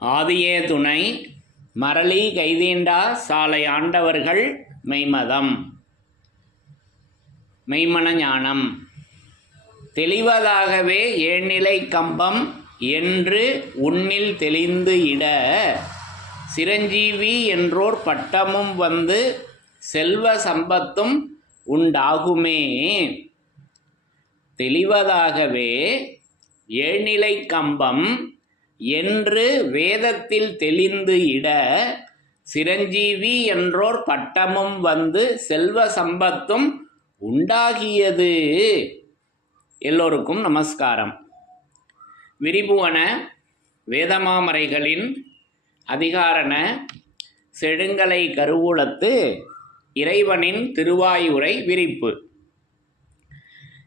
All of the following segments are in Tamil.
ஆதியே துணை மரளி கைதீண்டா சாலை ஆண்டவர்கள் மெய்மதம். மெய்மன ஞானம். தெளிவதாகவே ஏழ்நிலை கம்பம் என்று உன்னில் தெளிந்து இட சிரஞ்சீவி என்றோர் பட்டமும் வந்து செல்வ சம்பத்தும் உண்டாகுமே. தெளிவதாகவே ஏழ்நிலை கம்பம் என்று வேதத்தில் தெளிந்து இட சிரஞ்சீவி என்றோர் பட்டமும் வந்து செல்வ சம்பத்தும் உண்டாகியது. எல்லோருக்கும் நமஸ்காரம். விரிபுவன வேதமாமறைகளின் அதிகாரண செடுங்கலை கருவூலத்து இறைவனின் திருவாயுரை விரிப்பு.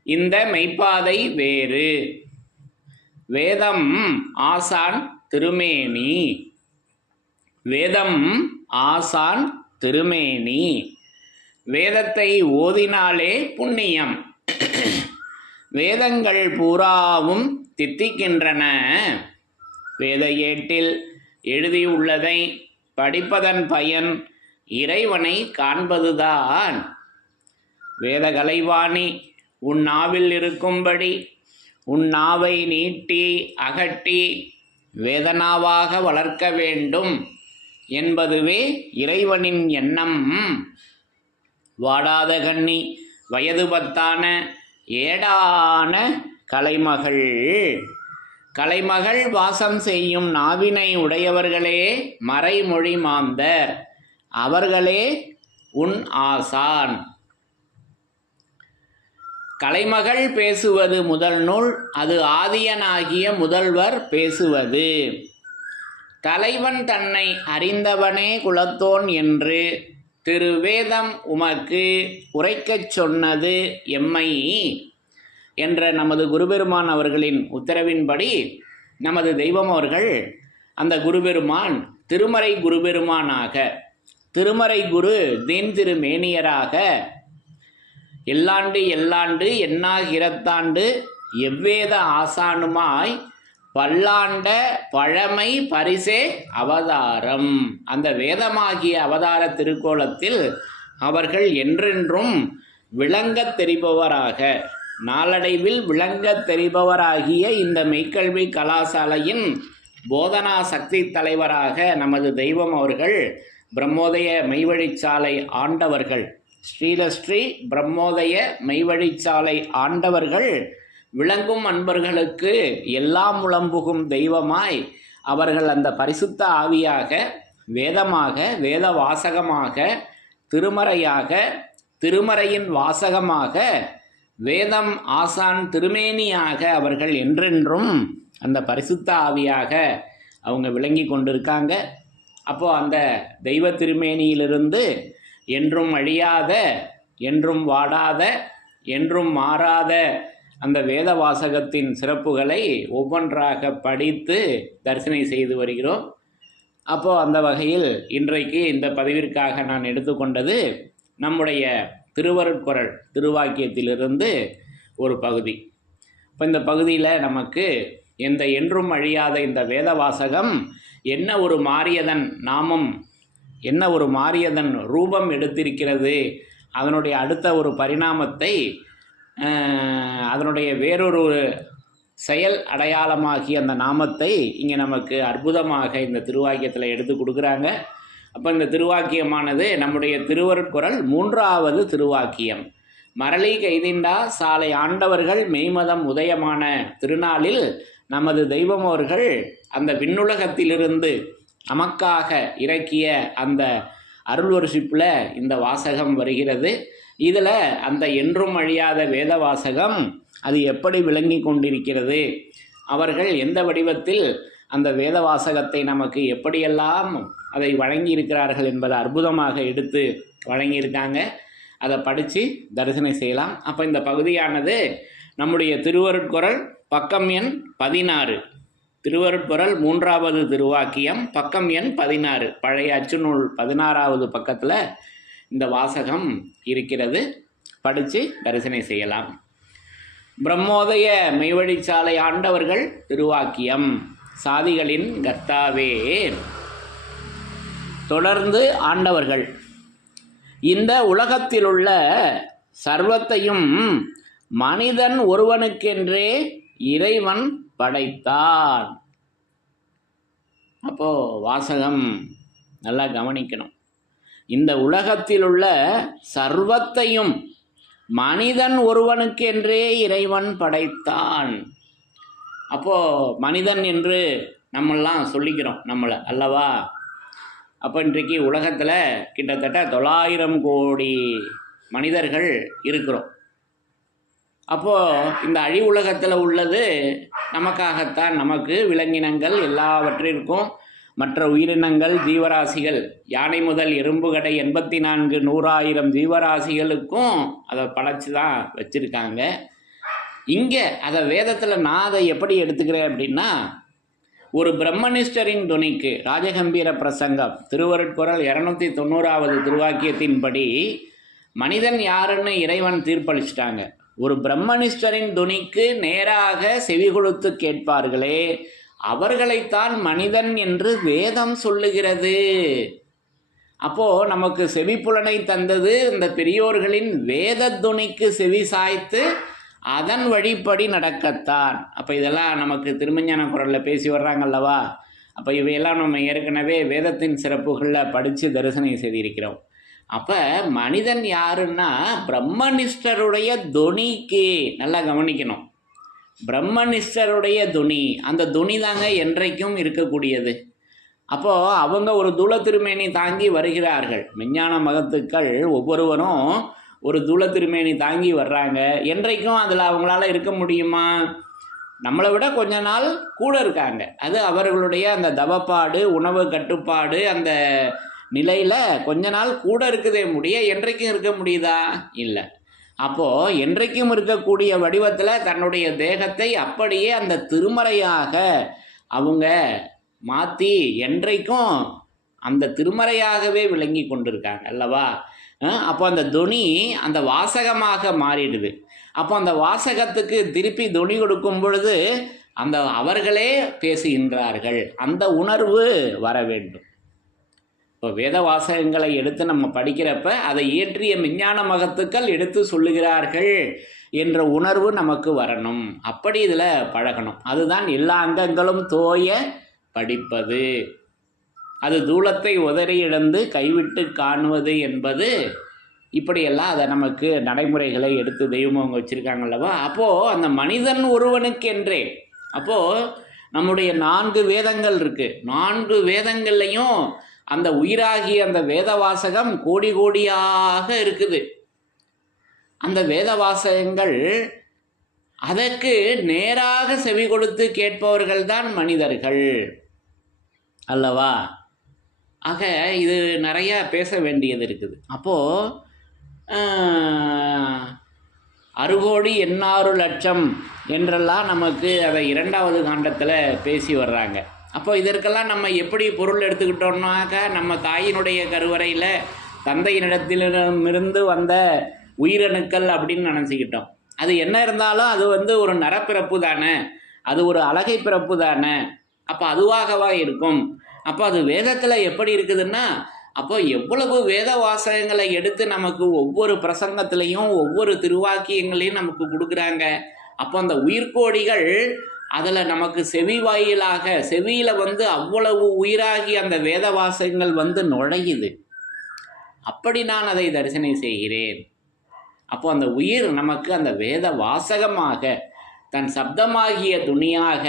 இந்த மெய்ப்பாதை வேறு. வேதம் ஆசான் திருமேனி. வேதம் ஆசான் திருமேனி. வேதத்தை ஓதினாலே புண்ணியம். வேதங்கள் பூராவும் தித்திக்கின்றன. வேத ஏட்டில் எழுதியுள்ளதை படிப்பதன் பயன் இறைவனை காண்பதுதான். வேத கலைவாணி உன் நாவில் இருக்கும்படி உன் நாவை நீட்டி அகட்டி வேதனாவாக வளர்க்க வேண்டும் என்பதுவே இறைவனின் எண்ணம். வாடாத கண்ணி வயது பத்தான ஏடான கலைமகள். கலைமகள் வாசம் செய்யும் நாவினை உடையவர்களே மறைமொழி மாந்தர். அவர்களே உன் ஆசான். கலைமகள் பேசுவது முதல் நூல் அது ஆதியனாகிய முதல்வர் பேசுவது. தலைவன் தன்னை அறிந்தவனே குலத்தோன் என்று திருவேதம் உமக்கு உரைக்கச் சொன்னது எம்மை. என்ற நமது குருபெருமான் அவர்களின் உத்தரவின்படி நமது தெய்வம் அவர்கள் அந்த குருபெருமான் திருமறை குருபெருமானாக திருமறை குரு தீன் திருமேனியராக எல்லாண்டு எல்லாண்டு என்னாகிறத்தாண்டு எவ்வேத ஆசானுமாய் பல்லாண்ட பழமை பரிசே அவதாரம். அந்த வேதமாகிய அவதார திருக்கோலத்தில் அவர்கள் என்றென்றும் விளங்கத் தெரிபவராக நாளடைவில் விளங்கத் தெரிபவராகிய இந்த மெய்க்கல்வி கலாசாலையின் போதனா சக்தி தலைவராக நமது தெய்வம் அவர்கள் பிரம்மோதய மெய்வழிச்சாலை ஆண்டவர்கள் ஸ்ரீலஸ்ரீ பிரம்மோதய மெய்வழிச்சாலை ஆண்டவர்கள் விளங்கும் அன்பர்களுக்கு எல்லாம் முழம்புகும் தெய்வமாய் அவர்கள் அந்த பரிசுத்த ஆவியாக வேதமாக வேத வாசகமாக திருமறையாக திருமறையின் வாசகமாக வேதம் ஆசான் திருமேனியாக அவர்கள் என்றென்றும் அந்த பரிசுத்த ஆவியாக அவங்க விளங்கி கொண்டிருக்காங்க. அப்போது அந்த தெய்வ திருமேனியிலிருந்து என்றும் அழியாத என்றும் வாடாத என்றும் மாறாத அந்த வேத வாசகத்தின் சிறப்புகளை ஒவ்வொன்றாக படித்து தரிசனை செய்து வருகிறோம். அப்போது அந்த வகையில் இன்றைக்கு இந்த பதிவிற்காக நான் எடுத்துக்கொண்டது நம்முடைய திருவருட்குரல் திருவாக்கியத்திலிருந்து ஒரு பகுதி. இப்போ இந்த பகுதியில் நமக்கு எந்த என்றும் அழியாத இந்த வேத வாசகம் என்ன ஒரு மாறியதன் நாமம் என்ன ஒரு மாரியதன் ரூபம் எடுத்திருக்கிறது? அதனுடைய அடுத்த ஒரு பரிணாமத்தை அதனுடைய வேறொரு செயல் அடையாளமாகிய அந்த நாமத்தை இங்கே நமக்கு அற்புதமாக இந்த திருவாக்கியத்தில் எடுத்து கொடுக்குறாங்க. அப்போ இந்த திருவாக்கியமானது நம்முடைய திருவருட்குரல் மூன்றாவது திருவாக்கியம். மரளி கைதிண்டா சாலை ஆண்டவர்கள் மெய்மதம் உதயமான திருநாளில் நமது தெய்வம் அவர்கள் அந்த விண்ணுலகத்திலிருந்து நமக்காக இறக்கிய அந்த அருள் வருஷிப்பில் இந்த வாசகம் வருகிறது. இதில் அந்த என்றும் அழியாத வேத வாசகம் அது எப்படி விளங்கி கொண்டிருக்கிறது? அவர்கள் எந்த வடிவத்தில் அந்த வேத வாசகத்தை நமக்கு எப்படியெல்லாம் அதை வழங்கியிருக்கிறார்கள் என்பதை அற்புதமாக எடுத்து வழங்கியிருக்காங்க. அதை படித்து தரிசனம் செய்யலாம். அப்போ இந்த பகுதியானது நம்முடைய திருவருட்குரல் பக்கம் எண் பதினாறு. திருவருட்குரல் மூன்றாவது திருவாக்கியம் பக்கம் எண் பதினாறு. பழைய அச்சுநூல் பதினாறாவது பக்கத்தில் இந்த வாசகம் இருக்கிறது. படித்து தரிசனை செய்யலாம். பிரம்மோதய மெய்வழிச்சாலை ஆண்டவர்கள் திருவாக்கியம். சாதிகளின் கர்த்தாவே. தொடர்ந்து ஆண்டவர்கள். இந்த உலகத்திலுள்ள சர்வத்தையும் மனிதன் ஒருவனுக்கென்றே இறைவன் படைத்தான். அப்போ வாசகம் நல்லா கவனிக்கணும். இந்த உலகத்தில் உள்ள சர்வத்தையும் மனிதன் ஒருவனுக்கென்றே இறைவன் படைத்தான். அப்போ மனிதன் என்று நம்மெல்லாம் சொல்லிக்கிறோம் நம்மளை அல்லவா? அப்போ இன்றைக்கு உலகத்தில் கிட்டத்தட்ட தொள்ளாயிரம் கோடி மனிதர்கள் இருக்கிறோம். அப்போது இந்த அழி உலகத்தில் உள்ளது நமக்காகத்தான். நமக்கு விலங்கினங்கள் எல்லாவற்றிற்கும் மற்ற உயிரினங்கள் ஜீவராசிகள் யானை முதல் எறும்புகடை எண்பத்தி நான்கு நூறாயிரம் ஜீவராசிகளுக்கும் அதை படைச்சி தான் வச்சுருக்காங்க. இங்கே அதை வேதத்தில் நான் அதை எப்படி எடுத்துக்கிறேன் அப்படின்னா ஒரு பிரம்மனிஷ்டரின் துணிக்கு ராஜகம்பீர பிரசங்கம் திருவருட்குரல் இரநூத்தி தொண்ணூறாவது திருவாக்கியத்தின்படி மனிதன் யாருன்னு இறைவன் தீர்ப்பளிச்சிட்டாங்க. ஒரு பிரம்மனிஷ்டரின் துணிக்கு நேராக செவி கொடுத்து கேட்பார்களே அவர்களைத்தான் மனிதன் என்று வேதம் சொல்லுகிறது. அப்போ நமக்கு செவிப்புலனை தந்தது இந்த பெரியோர்களின் வேத துணிக்கு செவி சாய்த்து அதன் வழிப்படி நடக்கத்தான். அப்போ இதெல்லாம் நமக்கு திருமஞான குரலில் பேசி வர்றாங்கல்லவா? அப்போ இவையெல்லாம் நம்ம ஏற்கனவே வேதத்தின் சிறப்புகளில் படித்து தரிசனம் செய்திருக்கிறோம். அப்போ மனிதன் யாருன்னா பிரம்மனிஷ்டருடைய துணிக்கு நல்லா கவனிக்கணும். பிரம்மனிஷ்டருடைய துணி. அந்த துணி தாங்க என்றைக்கும் இருக்கக்கூடியது. அப்போது அவங்க ஒரு தூள திருமேனி தாங்கி வருகிறார்கள். விஞ்ஞான மகத்துக்கள் ஒவ்வொருவரும் ஒரு தூள திருமேனி தாங்கி வர்றாங்க. என்றைக்கும் அதில் அவங்களால இருக்க முடியுமா? நம்மளை விட கொஞ்ச நாள் கூட இருக்காங்க. அது அவர்களுடைய அந்த தவப்பாடு உணவு கட்டுப்பாடு அந்த நிலையில் கொஞ்ச நாள் கூட இருக்குதே முடிய என்றைக்கும் இருக்க முடியுதா? இல்லை. அப்போது என்றைக்கும் இருக்கக்கூடிய வடிவத்தில் தன்னுடைய தேகத்தை அப்படியே அந்த திருமறையாக அவங்க மாற்றி என்றைக்கும் அந்த திருமறையாகவே விளங்கி கொண்டிருக்காங்க அல்லவா? அப்போ அந்த துணி அந்த வாசகமாக மாறிடுது. அப்போ அந்த வாசகத்துக்கு திருப்பி துணி கொடுக்கும் பொழுது அந்த அவர்களே பேசுகின்றார்கள். அந்த உணர்வு வர வேண்டும். இப்போ வேத வாசகங்களை எடுத்து நம்ம படிக்கிறப்ப அதை இயற்றிய விஞ்ஞான மகத்துக்கள் எடுத்து சொல்லுகிறார்கள் என்ற உணர்வு நமக்கு வரணும். அப்படி இதில் பழகணும். அதுதான் எல்லா அங்கங்களும் தோய படிப்பது. அது தூளத்தை உதறி இழந்து கைவிட்டு காணுவது என்பது. இப்படியெல்லாம் அதை நமக்கு நடைமுறைகளை எடுத்து தெய்வம் அவங்க வச்சுருக்காங்கல்லவா அப்போது அந்த மனிதன் ஒருவனுக்கென்றே அப்போது நம்முடைய நான்கு வேதங்கள் இருக்குது நான்கு வேதங்கள்லையும் அந்த உயிராகிய அந்த வேதவாசகம் கோடி கோடியாக இருக்குது. அந்த வேதவாசகங்கள் அதற்கு நேராக செவி கொடுத்து கேட்பவர்கள் தான் மனிதர்கள். அல்லவா? ஆக இது நிறைய பேச வேண்டியது இருக்குது. அப்போது அறுகோடி எண்ணாறு லட்சம் என்றெல்லாம் நமக்கு அதை இரண்டாவது காண்டத்தில் பேசி வர்றாங்க. அப்போ இதற்கெல்லாம் நம்ம எப்படி பொருள் எடுத்துக்கிட்டோம்னாக்க நம்ம தாயினுடைய கருவறையில் தந்தையினிடத்திலிருந்து வந்த உயிரணுக்கள் அப்படின்னு நினச்சிக்கிட்டோம். அது என்ன இருந்தாலும் அது வந்து ஒரு நரப்பிறப்பு தானே அது ஒரு அழகை பிறப்பு தானே அப்போ அதுவாகவா இருக்கும். அப்போ அது வேதத்தில் எப்படி இருக்குதுன்னா அப்போ எவ்வளவு வேத வாசகங்களை எடுத்து நமக்கு ஒவ்வொரு பிரசங்கத்திலையும் ஒவ்வொரு திருவாக்கியங்களையும் நமக்கு கொடுக்குறாங்க. அப்போ அந்த உயிர்கோடிகள் அதில் நமக்கு செவி வாயிலாக செவியில் வந்து அவ்வளவு உயிராகி அந்த வேத வாசகங்கள் வந்து நுழையுது. அப்படி நான் அதை தரிசனை செய்கிறேன். அப்போ அந்த உயிர் நமக்கு அந்த வேத வாசகமாக தன் சப்தமாகிய துணியாக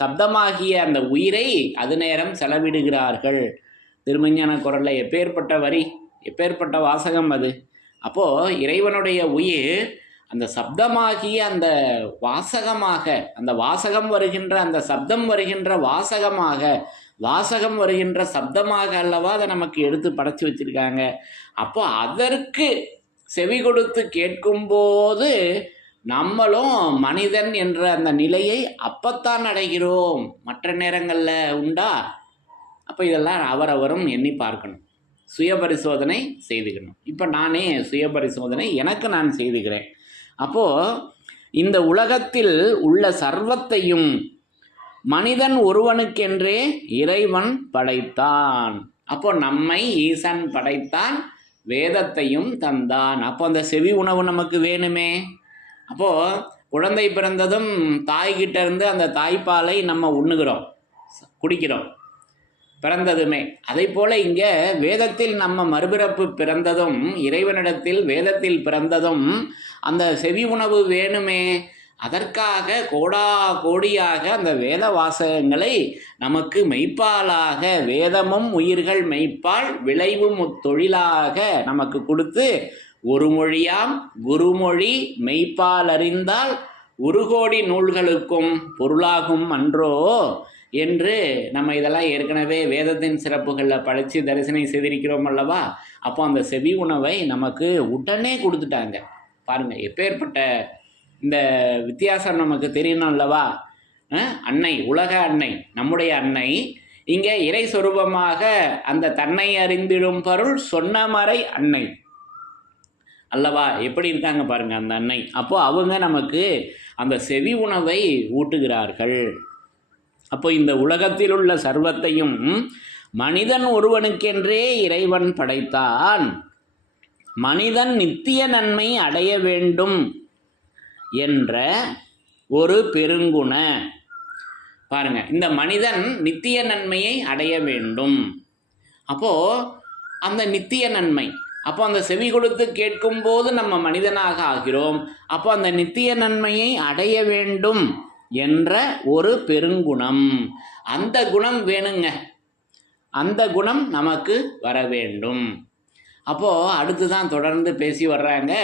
சப்தமாகிய அந்த உயிரை அது நேரம் செலவிடுகிறார்கள். திருமஞான குரலில் எப்பேற்பட்ட வரி எப்பேற்பட்ட வாசகம் அது. அப்போது இறைவனுடைய உயிர் அந்த சப்தமாகிய அந்த வாசகமாக அந்த வாசகம் வருகின்ற அந்த சப்தம் வருகின்ற வாசகமாக வாசகம் வருகின்ற சப்தமாக அல்லவா அதை நமக்கு எடுத்து படைச்சி வச்சிருக்காங்க. அப்போ அதற்கு செவி கொடுத்து கேட்கும்போது நம்மளும் மனிதன் என்ற அந்த நிலையை அப்பத்தான் அடைகிறோம். மற்ற நேரங்களில் உண்டா? அப்போ இதெல்லாம் அவரவரும் எண்ணி பார்க்கணும். சுய பரிசோதனை செய்துக்கணும். இப்போ நானே சுய பரிசோதனை எனக்கு நான் செய்துக்கிறேன். அப்போது இந்த உலகத்தில் உள்ள சர்வத்தையும் மனிதன் ஒருவனுக்கென்றே இறைவன் படைத்தான். அப்போ நம்மை ஈசன் படைத்தான் வேதத்தையும் தந்தான். அப்போ அந்த செவி உணவு நமக்கு வேணுமே? அப்போது குழந்தை பிறந்ததும் தாய்கிட்ட இருந்து அந்த தாய்ப்பாலை நம்ம உண்ணுகிறோம் குடிக்கிறோம். பிறந்ததுமே. அதை போல இங்கே வேதத்தில் நம்ம மறுபிறப்பு பிறந்ததும் இறைவனிடத்தில் வேதத்தில் பிறந்ததும் அந்த செவி உணவு வேணுமே. அதற்காக கோடா கோடியாக அந்த வேத வாசகங்களை நமக்கு மெய்ப்பாலாக வேதமும் உயிர்கள் மெய்ப்பால் விளைவும் தொழிலாக நமக்கு கொடுத்து ஒரு மொழியாம் குருமொழி மெய்ப்பால் அறிந்தால் ஒரு கோடி நூல்களுக்கும் பொருளாகும் அன்றோ. என்று நம்ம இதெல்லாம் ஏற்கனவே வேதத்தின் சிறப்புகளில் படித்து தரிசனை செய்திருக்கிறோம் அல்லவா? அப்போ அந்த செவி உணவை நமக்கு உடனே கொடுத்துட்டாங்க. பாருங்கள் எப்பேற்பட்ட இந்த வித்தியாசம் நமக்கு தெரியணும் அல்லவா? அன்னை உலக அன்னை நம்முடைய அன்னை இங்கே இறை சொரூபமாக அந்த தன்னை அறிந்திடும் பொருள் சொன்னமறை அன்னை. அல்லவா? எப்படி இருக்காங்க பாருங்க அந்த அன்னை. அப்போ அவங்க நமக்கு அந்த செவி உணவை ஊட்டுகிறார்கள். அப்போ இந்த உலகத்தில் உள்ள சர்வத்தையும் மனிதன் ஒருவனுக்கென்றே இறைவன் படைத்தான். மனிதன் நித்திய நன்மை அடைய வேண்டும் என்ற ஒரு பெருங்குண. பாருங்க இந்த மனிதன் நித்திய நன்மையை அடைய வேண்டும். அப்போ அந்த நித்திய நன்மை அப்போ அந்த செவி கொடுத்து கேட்கும்போது நம்ம மனிதனாக ஆகிறோம். அப்போ அந்த நித்திய நன்மையை அடைய வேண்டும். என்ற ஒரு பெருங்குணம். அந்த குணம் வேணுங்க. அந்த குணம் நமக்கு வர வேண்டும். அப்போது அடுத்து தான் தொடர்ந்து பேசி வர்றாங்க.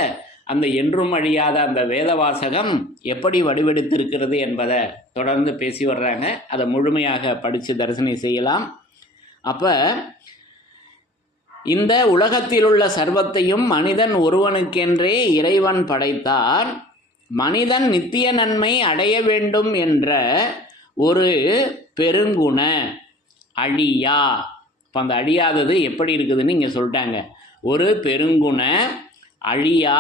அந்த என்றும் அழியாத அந்த வேத வாசகம் எப்படி வடிவெடுத்திருக்கிறது என்பதை தொடர்ந்து பேசி வர்றாங்க. அதை முழுமையாக படித்து தரிசனை செய்யலாம். அப்போ இந்த உலகத்தில் உள்ள சர்வத்தையும் மனிதன் ஒருவனுக்கென்றே இறைவன் படைத்தான் மனிதன் நித்திய நன்மை அடைய வேண்டும் என்ற ஒரு பெருங்குண அழியா. இப்போ அந்த அழியாதது எப்படி இருக்குதுன்னு இங்கே சொல்லிட்டாங்க. ஒரு பெருங்குண அழியா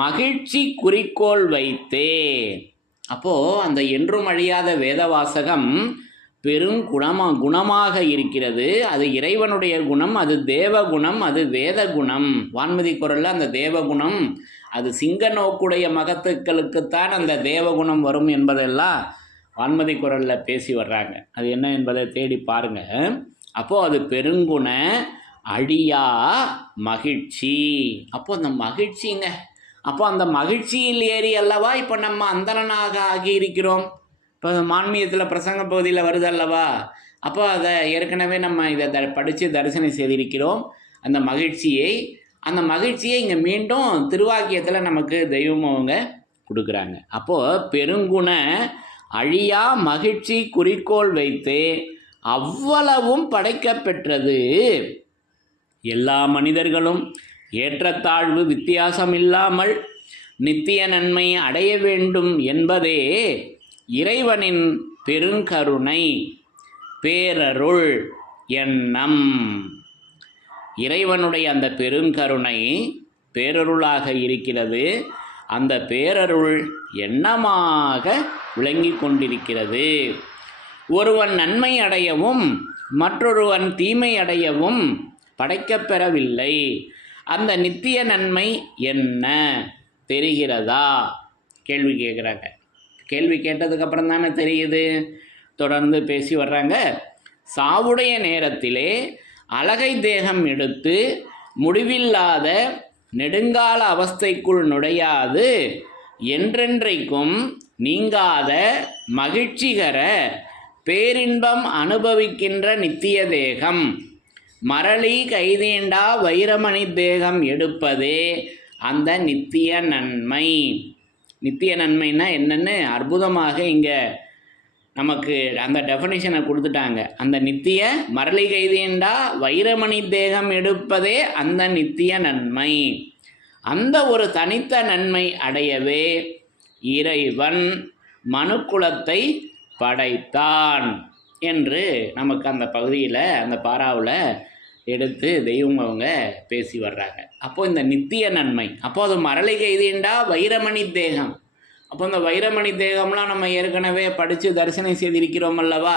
மகிழ்ச்சி குறிக்கோள் வைத்தே. அப்போது அந்த என்றும் அழியாத வேத வாசகம் பெரும் குணமா குணமாக இருக்கிறது. அது இறைவனுடைய குணம் அது தேவகுணம் அது வேத குணம் வான்மதி குரலில் அந்த தேவகுணம் அது சிங்க நோக்குடைய மகத்துக்களுக்குத்தான் அந்த தேவகுணம் வரும் என்பதெல்லாம் வான்மதி குரலில் பேசி வர்றாங்க. அது என்ன என்பதை தேடி பாருங்க. அப்போது அது பெருங்குண அழியா மகிழ்ச்சி. அப்போ அந்த மகிழ்ச்சிங்க அப்போ அந்த மகிழ்ச்சியில் ஏறி அல்லவா இப்போ நம்ம அந்தரனாக ஆகி இருக்கிறோம் இப்போ மான்மியத்தில் பிரசங்க பகுதியில் வருது அல்லவா? அப்போ அதை ஏற்கனவே நம்ம இதை த படித்து தரிசனம் செய்திருக்கிறோம். அந்த மகிழ்ச்சியை அந்த மகிழ்ச்சியை இங்கே மீண்டும் திருவாக்கியத்தில் நமக்கு தெய்வம் அவங்க கொடுக்குறாங்க. அப்போது பெருங்குண அழியா மகிழ்ச்சி குறிக்கோள் வைத்து அவ்வளவும் படைக்கப்பெற்றது எல்லா மனிதர்களும் ஏற்றத்தாழ்வு வித்தியாசம் இல்லாமல் நித்திய நன்மை அடைய வேண்டும் என்பதே இறைவனின் பெருங்கருணை. பேரருள் எண்ணம். இறைவனுடைய அந்த பெருங்கருணை பேரருளாக இருக்கிறது. அந்த பேரருள் எண்ணமாக விளங்கி கொண்டிருக்கிறது. ஒருவன் நன்மை அடையவும் மற்றொருவன் தீமை அடையவும் படைக்கப்பெறவில்லை அந்த நித்திய நன்மை என்ன? தெரிகிறதா? கேள்வி கேட்குறாங்க. கேள்வி கேட்டதுக்கப்புறம் தானே தெரியுது. தொடர்ந்து பேசி வர்றாங்க. சாவுடைய நேரத்திலே அழகை தேகம் எடுத்து முடிவில்லாத நெடுங்கால அவஸ்தைக்குள் நுழையாது. என்றென்றைக்கும் நீங்காத மகிழ்ச்சிகர பேரின்பம் அனுபவிக்கின்ற நித்திய தேகம். மரளி கைதீண்டா வைரமணி தேகம் எடுப்பதே அந்த நித்திய நன்மை. நித்திய நன்மைன்னா என்னென்னு அற்புதமாக இங்கே நமக்கு அந்த டெஃபனிஷனை கொடுத்துட்டாங்க. அந்த நித்திய மரளி கைதீண்டா வைரமணி தேகம் எடுப்பதே அந்த நித்திய நன்மை. அந்த ஒரு தனித்த நன்மை அடையவே இறைவன் மனுக்குலத்தை படைத்தான் என்று நமக்கு அந்த பகுதியில் அந்த பாராவில் எடுத்து தெய்வம் அவங்க பேசி வர்றாங்க. அப்போது இந்த நித்திய நன்மை அப்போது மரளி கைதீண்டா வைரமணி தேகம் அப்போ இந்த வைரமணி தேகம்லாம் நம்ம ஏற்கனவே படித்து தரிசனம் செய்திருக்கிறோம் அல்லவா?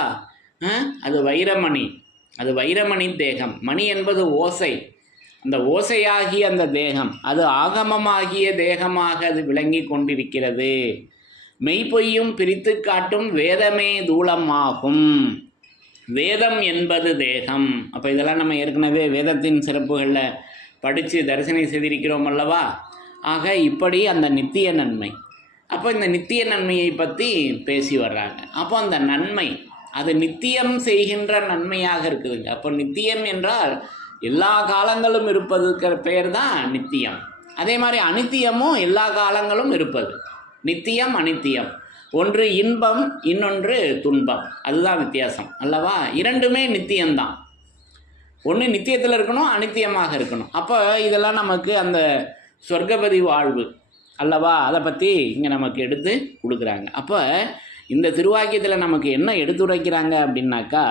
அது வைரமணி. அது வைரமணி தேகம். மணி என்பது ஓசை. அந்த ஓசையாகிய அந்த தேகம் அது ஆகமமாகிய தேகமாக அது விளங்கி கொண்டிருக்கிறது. மெய்ப்பொய்யும் பிரித்து காட்டும் வேதமே தூளமாகும். வேதம் என்பது தேகம். அப்போ இதெல்லாம் நம்ம ஏற்கனவே வேதத்தின் சிறப்புகளில் படித்து தரிசனம் செய்திருக்கிறோம் அல்லவா? ஆக இப்படி அந்த நித்திய நன்மை. அப்போ இந்த நித்திய நன்மையை பற்றி பேசி வர்றாங்க. அப்போ அந்த நன்மை அது நித்தியம் செய்கின்ற நன்மையாக இருக்குதுங்க. அப்போ நித்தியம் என்றால் எல்லா காலங்களும் இருப்பதுக்கிற பெயர் தான் நித்தியம். அதே மாதிரி அனித்தியமும் எல்லா காலங்களும் இருப்பது. நித்தியம் அனித்தியம். ஒன்று இன்பம் இன்னொன்று துன்பம். அதுதான் வித்தியாசம் அல்லவா? இரண்டுமே நித்தியம்தான். ஒன்று நித்தியத்தில் இருக்கணும் அனித்தியமாக இருக்கணும். அப்போ இதெல்லாம் நமக்கு அந்த சொர்க்கபதி வாழ்வு அல்லவா? அதை பற்றி இங்கே நமக்கு எடுத்து கொடுக்குறாங்க. அப்போ இந்த திருவாக்கியத்தில் நமக்கு என்ன எடுத்துரைக்கிறாங்க அப்படின்னாக்கா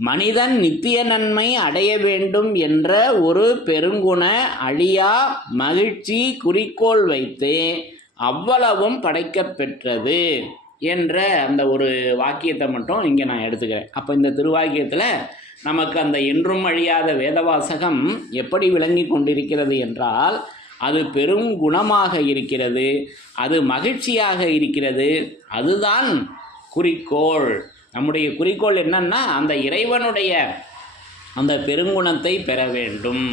மனிதன் நித்திய நன்மை அடைய வேண்டும் என்ற ஒரு பெருங்குண அழியா மகிழ்ச்சி குறிக்கோள் வைத்து அவ்வளவும் படைக்கப்பெற்றது என்ற அந்த ஒரு வாக்கியத்தை மட்டும் இங்கே நான் எடுத்துக்கிறேன். அப்போ இந்த திருவாக்கியத்தில் நமக்கு அந்த என்றும் அழியாத வேதவாசகம் எப்படி விளங்கி கொண்டிருக்கிறது என்றால் அது பெரும் குணமாக இருக்கிறது அது மகிழ்ச்சியாக இருக்கிறது. அதுதான் குறிக்கோள். நம்முடைய குறிக்கோள் என்னன்னா அந்த இறைவனுடைய அந்த பெருங்குணத்தை பெற வேண்டும்.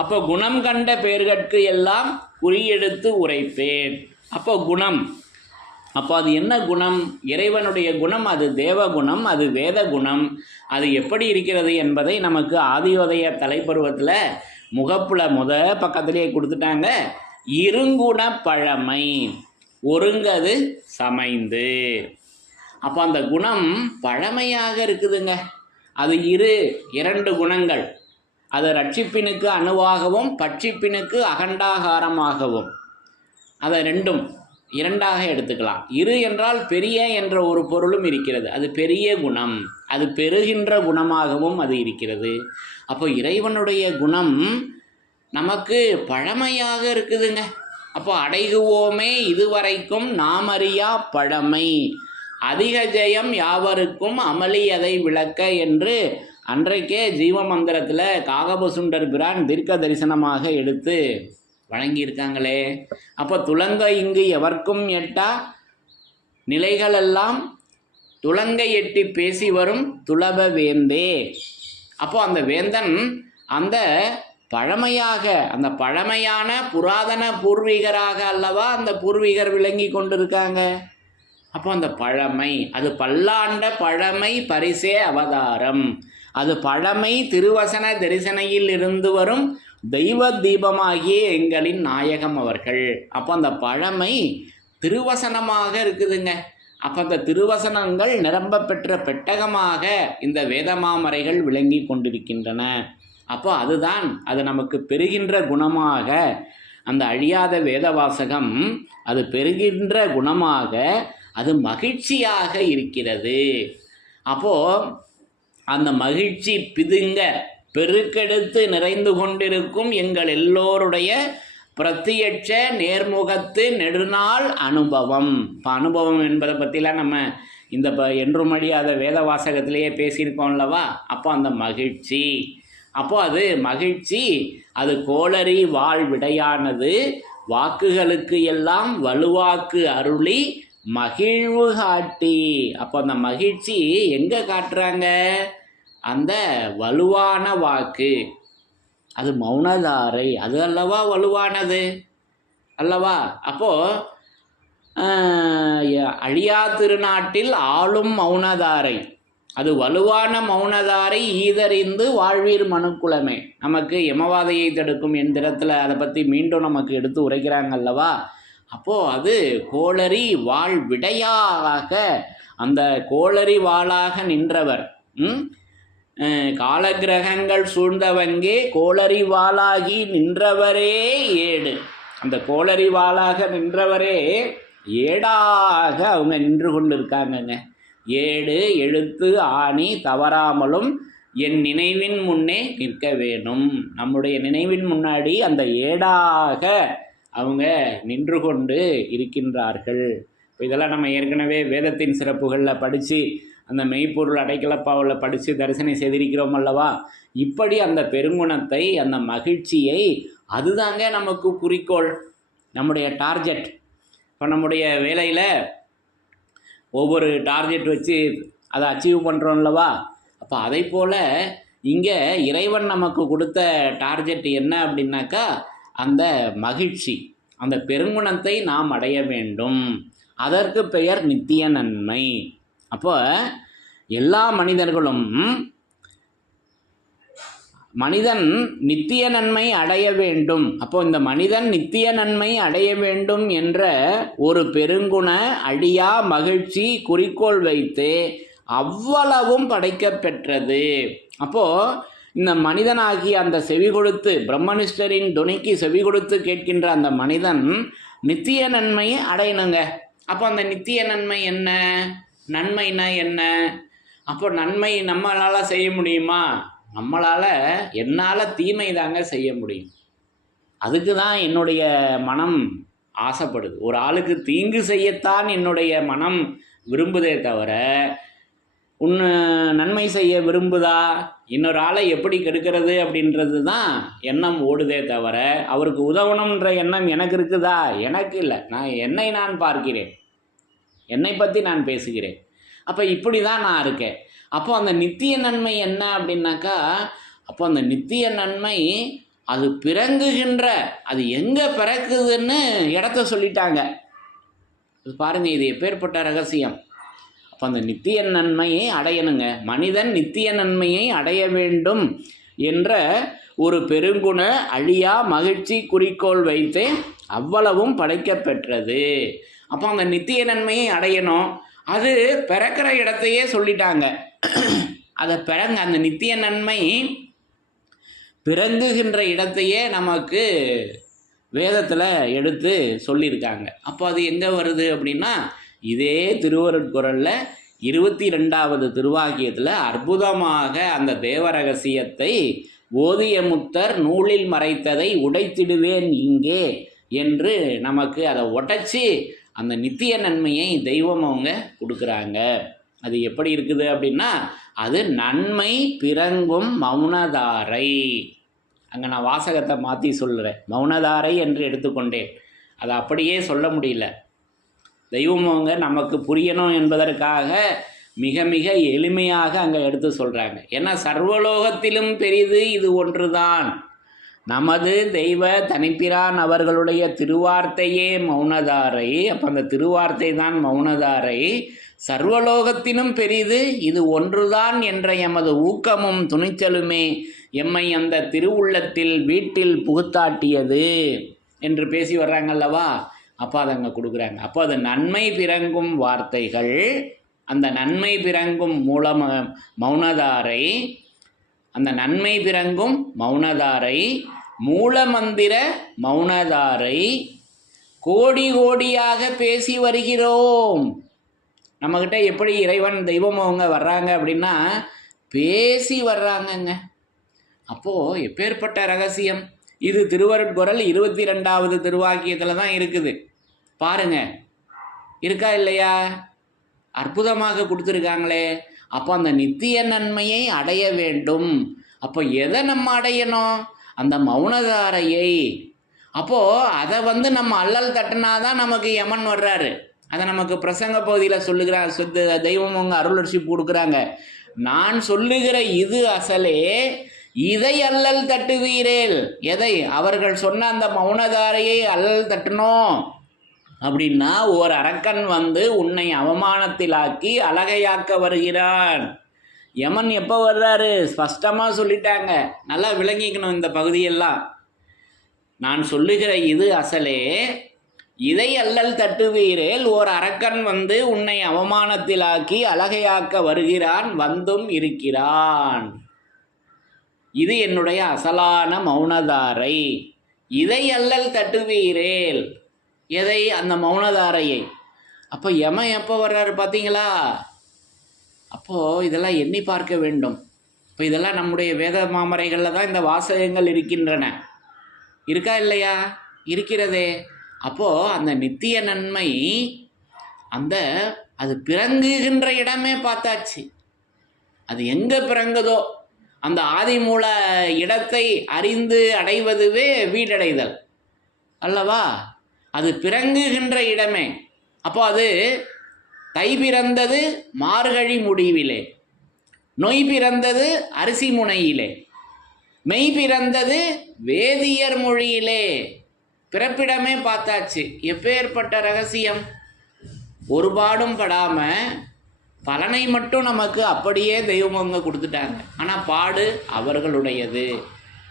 அப்போ குணம் கண்ட பெயர்கட்கு எல்லாம் குறியெடுத்து உரைப்பேன். அப்போ குணம். அப்போ அது என்ன குணம்? இறைவனுடைய குணம் அது தேவ குணம் அது வேத குணம். அது எப்படி இருக்கிறது என்பதை நமக்கு ஆதியோதய தலைப்பருவத்தில் முகப்புல முத பக்கத்திலேயே கொடுத்துட்டாங்க. இருங்குண பழமை ஒருங்கது சமைந்து. அப்போ அந்த குணம் பழமையாக இருக்குதுங்க. அது இரு இரண்டு குணங்கள். அது ரட்சிப்பினுக்கு அணுவாகவும் பட்சிப்பினுக்கு அகண்டாகாரமாகவும். அதை ரெண்டும் இரண்டாக எடுத்துக்கலாம். இரு என்றால் பெரிய என்ற ஒரு பொருளும் இருக்கிறது. அது பெரிய குணம். அது பெறுகின்ற குணமாகவும் அது இருக்கிறது. அப்போ இறைவனுடைய குணம் நமக்கு பழமையாக இருக்குதுங்க. அப்போ அடைகுவோமே இதுவரைக்கும் நாம் அறியா பழமை. அதிக ஜெயம் யாவருக்கும் அமளி அதை விளக்க என்று அன்றைக்கே ஜீவ மந்திரத்தில் காகபசுண்டர் பிரான் தீர்க்க தரிசனமாக எடுத்து வழங்கியிருக்காங்களே அப்போ துலங்க இங்கு எவர்க்கும் எட்டா? நிலைகளெல்லாம் துலங்கை எட்டி பேசி வரும் துளப வேந்தே. அப்போ அந்த வேந்தன் அந்த பழமையாக அந்த பழமையான புராதன பூர்வீகராக அல்லவா அந்த பூர்வீகர் விளங்கி கொண்டிருக்காங்க? அப்போ அந்த பழமை அது பல்லாண்ட பழமை பரிசே அவதாரம். அது பழமை திருவசன தரிசனையில் இருந்து வரும் தெய்வ தீபமாகிய எங்களின் நாயகம் அவர்கள். அப்போ அந்த பழமை திருவசனமாக இருக்குதுங்க. அப்போ அந்த திருவசனங்கள் நிரம்ப பெற்ற பெட்டகமாக இந்த வேதமாமறைகள் விளங்கி கொண்டிருக்கின்றன. அப்போ அதுதான் அது நமக்கு பெறுகின்ற குணமாக. அந்த அழியாத வேதவாசகம் அது பெறுகின்ற குணமாக அது மகிழ்ச்சியாக இருக்கிறது. அப்போ அந்த மகிழ்ச்சி பிதுங்க பெருக்கெடுத்து நிறைந்து கொண்டிருக்கும் எங்கள் எல்லோருடைய பிரத்தியட்ச நேர்முகத்து நெடுநாள் அனுபவம். இப்போ அனுபவம் என்பதை பற்றிலாம் நம்ம இந்த ப என்றும் அழியாத வேத வாசகத்திலேயே பேசியிருக்கோம் அல்லவா? அப்போ அந்த மகிழ்ச்சி. அப்போ அது மகிழ்ச்சி அது கோளரி வாழ்விடையானது வாக்குகளுக்கு எல்லாம் வலுவாக்கு அருளி மகிழ்வு காட்டி. அப்போ அந்த மகிழ்ச்சி எங்கே காட்டுறாங்க? அந்த வலுவான வாக்கு அது மௌனதாரை அது அல்லவா வலுவானது? அல்லவா? அப்போது அழியா திருநாட்டில் ஆளும் மௌனதாரை. அது வலுவான மௌனதாரை ஈதறிந்து வாழ்வீர் மனுக்குலமே. நமக்கு எமவாதையை தடுக்கும் எந்திரத்தில் அதை பற்றி மீண்டும் நமக்கு எடுத்து உரைக்கிறாங்க அல்லவா? அப்போது அது கோளரி வாழ் விடையாக அந்த கோளரி வாளாக நின்றவர் காலகிரகங்கள் சூழ்ந்தவங்கே கோளறிவாளாகி நின்றவரே ஏடு. அந்த கோளறிவாளாக நின்றவரே ஏடாக அவங்க நின்று கொண்டு இருக்காங்கங்க ஏடு எழுத்து ஆணி தவறாமலும் என் நினைவின் முன்னே நிற்க வேணும் நம்முடைய நினைவின் முன்னாடி அந்த ஏடாக அவங்க நின்று கொண்டு இருக்கின்றார்கள். இதெல்லாம் நம்ம ஏற்கனவே வேதத்தின் சிறப்புகளில் படித்து அந்த மெய்ப்பொருள் அடைக்கலப்பாவில் படித்து தரிசனம் செய்திருக்கிறோம் அல்லவா? இப்படி அந்த பெருங்குணத்தை அந்த மகிழ்ச்சியை அதுதாங்க நமக்கு குறிக்கோள் நம்முடைய டார்கெட் இப்போ நம்முடைய வேலையில் ஒவ்வொரு டார்கெட் வச்சு அதை அச்சீவ் பண்ணுறோம் அல்லவா? அப்போ அதை போல் இங்கே இறைவன் நமக்கு கொடுத்த டார்கெட் என்ன அப்படின்னாக்கா அந்த மகிழ்ச்சி அந்த பெருங்குணத்தை நாம் அடைய வேண்டும். அதற்கு பெயர் நித்திய நன்மை. அப்போ எல்லா மனிதர்களும் மனிதன் நித்திய நன்மை அடைய வேண்டும். அப்போ இந்த மனிதன் நித்திய நன்மை அடைய வேண்டும் என்ற ஒரு பெருங்குண அழியா மகிழ்ச்சி குறிக்கோள் வைத்து அவ்வளவும் படைக்கப்பெற்றது அப்போ இந்த மனிதனாகி அந்த செவி கொடுத்து பிரம்மனிஷ்டரின் துணைக்கு செவி கொடுத்து கேட்கின்ற அந்த மனிதன் நித்திய நன்மையை அடையணுங்க. அப்போ அந்த நித்திய நன்மை என்ன? நன்மைனா என்ன? அப்போ நன்மை நம்மளால் செய்ய முடியுமா? நம்மளால் என்னால் தீமை தாங்க செய்ய முடியும். அதுக்கு தான் என்னுடைய மனம் ஆசைப்படுது. ஒரு ஆளுக்கு தீங்கு செய்யத்தான் என்னுடைய மனம் விரும்புதே தவிர உன்னு நன்மை செய்ய விரும்புதா? இன்னொரு ஆளை எப்படி கெடுக்கிறது அப்படின்றது தான் எண்ணம் ஓடுதே தவிர அவருக்கு உதவணுன்ற எண்ணம் எனக்கு இருக்குதா? எனக்கு இல்லை. நான் என்னை நான் பார்க்கிறேன். என்னை பற்றி நான் பேசுகிறேன். அப்போ இப்படி தான் நான் இருக்கேன். அப்போ அந்த நித்திய நன்மை என்ன அப்படின்னாக்கா அப்போ அந்த நித்திய நன்மை அது பிறங்குகின்ற அது எங்கே பிறக்குதுன்னு இடத்த சொல்லிட்டாங்க. இது பாருங்கள் இது எப்பேற்பட்ட ரகசியம். அப்போ அந்த நித்திய நன்மையை அடையணுங்க. மனிதன் நித்திய நன்மையை அடைய வேண்டும் என்ற ஒரு பெருங்குண அழியா மகிழ்ச்சி குறிக்கோள் வைத்து அவ்வளவும் படைக்கப்பெற்றது அப்போ அந்த நித்திய நன்மையை அடையணும். அது பிறக்கிற இடத்தையே சொல்லிட்டாங்க. அதை பிறங்க அந்த நித்திய நன்மை பிறங்குகின்ற இடத்தையே நமக்கு வேதத்தில் எடுத்து சொல்லியிருக்காங்க. அப்போ அது எங்கே வருது அப்படின்னா இதே திருவருட்குரலில் இருபத்தி ரெண்டாவது திருவாக்கியத்தில் அற்புதமாக அந்த தேவ ரகசியத்தை ஓதிய முத்தர் நூலில் மறைத்ததை உடைத்திடுவேன் இங்கே என்று நமக்கு அதை உடைச்சி அந்த நித்திய நன்மையை தெய்வம் அவங்க கொடுக்குறாங்க. அது எப்படி இருக்குது அப்படின்னா அது நன்மை பிறங்கும் மௌனதாரை. அங்கே நான் வாசகத்தை மாற்றி சொல்கிறேன் மௌனதாரை என்று எடுத்துக்கொண்டேன். அதை அப்படியே சொல்ல முடியல. தெய்வம் அவங்க நமக்கு புரியணும் என்பதற்காக மிக மிக எளிமையாக அங்கே எடுத்து சொல்கிறாங்க ஏன்னா சர்வலோகத்திலும் பெரிது இது ஒன்றுதான். நமது தெய்வ தனிப்பிரான் அவர்களுடைய திருவார்த்தையே மௌனதாரை. அப்போ அந்த திருவார்த்தை தான் மௌனதாரை. சர்வலோகத்தினும் பெரிது இது ஒன்றுதான் என்ற எமது ஊக்கமும் துணிச்சலுமே எம்மை அந்த திருவுள்ளத்தில் வீட்டில் புகுத்தாட்டியது என்று பேசி வர்றாங்கல்லவா? அப்போ அதை அங்கே கொடுக்குறாங்க. அப்போ அது நன்மை பிறங்கும் வார்த்தைகள். அந்த நன்மை பிறங்கும் மூலம மௌனதாரை. அந்த நன்மை பிறங்கும் மௌனதாரை. மூலமந்திர மௌனதாரை கோடி கோடியாக பேசி வருகிறோம். நம்மக்கிட்ட எப்படி இறைவன் தெய்வம் அவங்க வர்றாங்க அப்படின்னா பேசி வர்றாங்கங்க. அப்போது எப்பேற்பட்ட ரகசியம்? இது திருவருட்குரல் இருபத்தி ரெண்டாவது திருவாக்கியத்தில் தான் இருக்குது. பாருங்க. இருக்கா இல்லையா? அற்புதமாக கொடுத்துருக்காங்களே. அப்போ அந்த நித்திய நன்மையை அடைய வேண்டும். அப்போ எதை நம்ம அடையணும்? அந்த மௌனதாரையை. அப்போது அதை வந்து நம்ம அல்லல் தட்டினாதான் நமக்கு யமன் வர்றாரு. அதை நமக்கு பிரசங்க பகுதியில் சொல்லுகிறார் சொத்து தெய்வம் அவங்க அருளர்ச்சி கொடுக்குறாங்க. நான் சொல்லுகிற இது அசலே இதை அல்லல் தட்டுவீரேல். எதை? அவர்கள் சொன்ன அந்த மௌனதாரையை அல்லல் தட்டணும் அப்படின்னா ஓர் அரக்கன் வந்து உன்னை அவமானத்திலாக்கி அழகையாக்க வருகிறான். யமன் எப்போ வர்றாரு? ஸ்பஷ்டமாக சொல்லிட்டாங்க. நல்லா விளங்கிக்கணும் இந்த பகுதியெல்லாம். நான் சொல்லுகிற இது அசலே இதை அல்லல் தட்டுவீரேல் ஓர் அரக்கன் வந்து உன்னை அவமானத்திலாக்கி அழகையாக்க வருகிறான் வந்தும் இருக்கிறான். இது என்னுடைய அசலான மௌனதாரை. இதை அல்லல் தட்டுவீரேல். எதை? அந்த மௌனதாரையை. அப்போ யமன் எப்போ வர்றாரு பார்த்தீங்களா அப்போது இதெல்லாம் எண்ணி பார்க்க வேண்டும். இப்போ இதெல்லாம் நம்முடைய வேத மாமரைகளில் தான் இந்த வாசகங்கள் இருக்கின்றன. இருக்கா இல்லையா? இருக்கிறதே. அப்போது அந்த நித்திய நன்மை அந்த அது பிறங்குகின்ற இடமே பார்த்தாச்சு. அது எங்கே பிறங்குதோ? அந்த ஆதிமூல இடத்தை அறிந்து அடைவதுவே வீடடைதல். அல்லவா? அது பிறங்குகின்ற இடமே. அப்போ அது தை பிறந்தது மார்கழி முடிவிலே. நொய் பிறந்தது அரிசி முனையிலே. மெய் பிறந்தது வேதியர் மொழியிலே. பிறப்பிடமே பார்த்தாச்சு. எப்பேற்பட்ட ரகசியம்? ஒரு பாடும் படாமல் பலனை மட்டும் நமக்கு அப்படியே தெய்வம் அவங்க கொடுத்துட்டாங்க. ஆனால் பாடு அவர்களுடையது.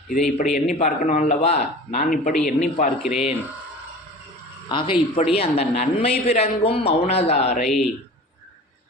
இதை இப்படி எண்ணி பார்க்கணும் அல்லவா? நான் இப்படி எண்ணி பார்க்கிறேன். ஆக இப்படி அந்த நன்மை பிறங்கும் மௌனதாரை.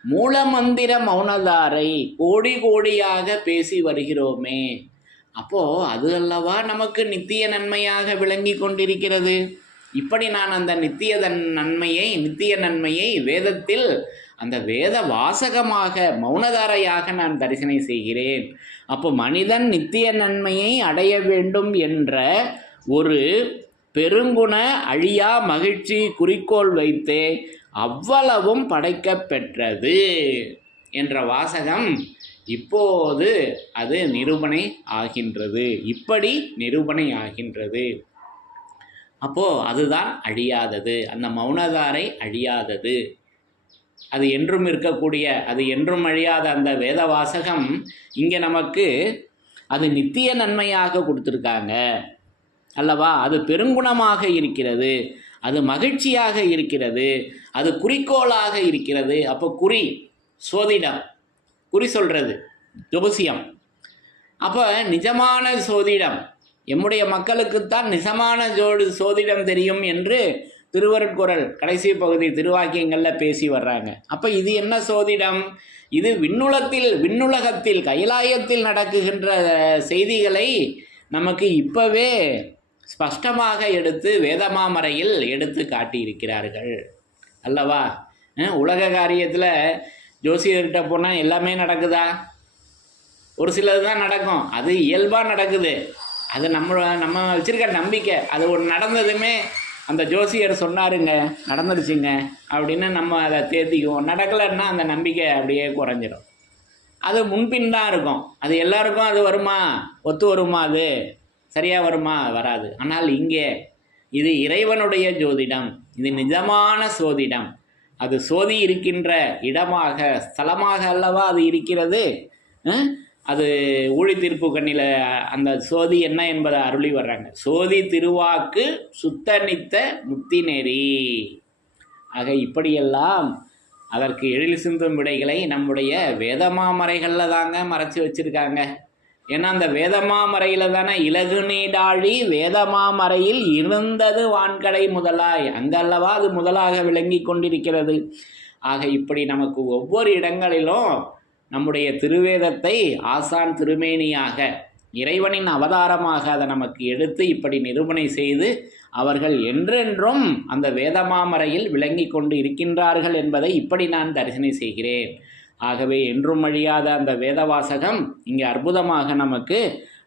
மூலமந்திர மௌனதாரை கோடி கோடியாக பேசி வருகிறோமே. அப்போ அது அல்லவா நமக்கு நித்திய நன்மையாக விளங்கி கொண்டிருக்கிறது? இப்படி நான் அந்த நித்திய நன்மையை நித்திய நன்மையை வேதத்தில் அந்த வேத வாசகமாக மௌனதாரையாக நான் தரிசனை செய்கிறேன். அப்போ மனிதன் நித்திய நன்மையை அடைய வேண்டும் என்ற ஒரு பெருங்குண அழியா மகிழ்ச்சி குறிக்கோள் வைத்தே அவ்வளவும் படைக்கப்பெற்றது என்ற வாசகம் இப்போது அது நிரூபணை ஆகின்றது. இப்படி நிரூபணை ஆகின்றது. அப்போது அதுதான் அழியாதது. அந்த மௌனதாரை அழியாதது. அது என்றும் இருக்கக்கூடிய அது என்றும் அழியாத அந்த வேத வாசகம் இங்கே நமக்கு அது நித்திய நன்மையாக கொடுத்துருக்காங்க. அல்லவா? அது பெருங்குணமாக இருக்கிறது. அது மகிழ்ச்சியாக இருக்கிறது. அது குறிக்கோளாக இருக்கிறது. அப்போ குறி சோதிடம். குறி சொல்கிறது ஜோசியம் அப்போ நிஜமான சோதிடம். எம்முடைய மக்களுக்குத்தான் நிஜமான ஜோடு சோதிடம் தெரியும் என்று திருவருட்குரல் கடைசி பகுதி திருவாக்கியங்களில் பேசி வர்றாங்க. அப்போ இது என்ன சோதிடம்? இது விண்ணுலத்தில் விண்ணுலகத்தில் கைலாயத்தில் நடக்குகின்ற செய்திகளை நமக்கு இப்போவே ஸ்பஷ்டமாக எடுத்து வேதமாமறையில் எடுத்து காட்டியிருக்கிறார்கள். அல்லவா? உலக காரியத்தில் ஜோசியர்கிட்ட போனால் எல்லாமே நடக்குதா? ஒரு சிலது தான் நடக்கும். அது இயல்பாக நடக்குது. அது நம்ம நம்ம வச்சுருக்க நம்பிக்கை. அது ஒன்று நடந்ததுமே அந்த ஜோசியர் சொன்னாருங்க. நடந்துருச்சுங்க. அப்படின்னு நம்ம அதை தேர்த்திக்குவோம். நடக்கலைன்னா அந்த நம்பிக்கை அப்படியே குறைஞ்சிரும். அது முன்பின் தான் இருக்கும். அது எல்லாருக்கும் அது வருமா? ஒத்து வருமா அது? சரியாக வருமா? வராது. ஆனால் இங்கே இது இறைவனுடைய ஜோதிடம். இது நிஜமான சோதிடம். அது சோதி இருக்கின்ற இடமாக ஸ்தலமாக அல்லவா அது இருக்கிறது? அது ஊழி தீர்ப்பு கண்ணில் அந்த சோதி என்ன என்பதை அருளி வர்றாங்க. சோதி திருவாக்கு சுத்தனித்த முத்தி நெறி. ஆக இப்படியெல்லாம் அதற்கு எழில் சிந்தும் விடைகளை நம்முடைய வேதமாமறைகளில் தாங்க மறைச்சி வச்சிருக்காங்க. ஏன்னா அந்த வேதமாமறையில் தானே இலகு நீடாழி வேதமாமறையில் இருந்தது வான்கடை முதலாய். அங்கல்லவா அது முதலாக விளங்கி கொண்டிருக்கிறது. ஆக இப்படி நமக்கு ஒவ்வொரு இடங்களிலும் நம்முடைய திருவேதத்தை ஆசான் திருமேனியாக இறைவனின் அவதாரமாக அதை நமக்கு எடுத்து இப்படி நிரூபணை செய்து அவர்கள் என்றென்றும் அந்த வேதமாமறையில் விளங்கி கொண்டு இருக்கின்றார்கள் என்பதை இப்படி நான் தரிசனை செய்கிறேன். ஆகவே என்றும் அழியாத அந்த வேதவாசகம் இங்கே அற்புதமாக நமக்கு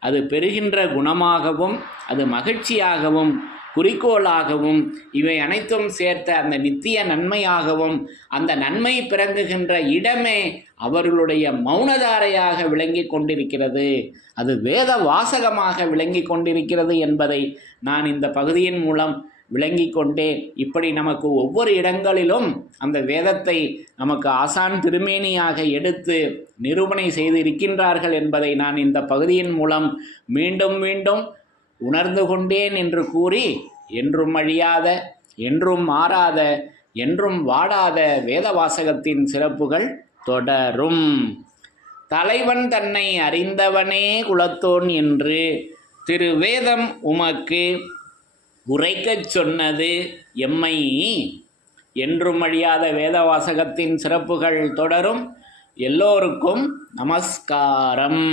அது பெறுகின்ற குணமாகவும் அது மகிழ்ச்சியாகவும் குறிக்கோளாகவும் இவை அனைத்தும் சேர்த்த அந்த நித்திய நன்மையாகவும் அந்த நன்மை பிறங்குகின்ற இடமே அவர்களுடைய மௌனதாரையாக விளங்கி கொண்டிருக்கிறது. அது வேத வாசகமாக விளங்கி கொண்டிருக்கிறது என்பதை நான் இந்த பகுதியின் மூலம் விளங்கி கொண்டேன் இப்படி நமக்கு ஒவ்வொரு இடங்களிலும் அந்த வேதத்தை நமக்கு ஆசான் திருமேனியாக எடுத்து நிரூபணை செய்து இருக்கின்றார்கள் என்பதை நான் இந்த பகுதியின் மூலம் மீண்டும் மீண்டும் உணர்ந்து கொண்டேன் என்று கூறி என்றும் அழியாத என்றும் மாறாத என்றும் வாடாத வேத வாசகத்தின் சிறப்புகள் தொடரும். தலைவன் தன்னை அறிந்தவனே குலத்தோன் என்று திரு வேதம் உமக்கு உரைக்கச் சொன்னது எம்மை. என்றும் அழியாத வேத வாசகத்தின் சிறப்புகள் தொடரும். எல்லோருக்கும் நமஸ்காரம்.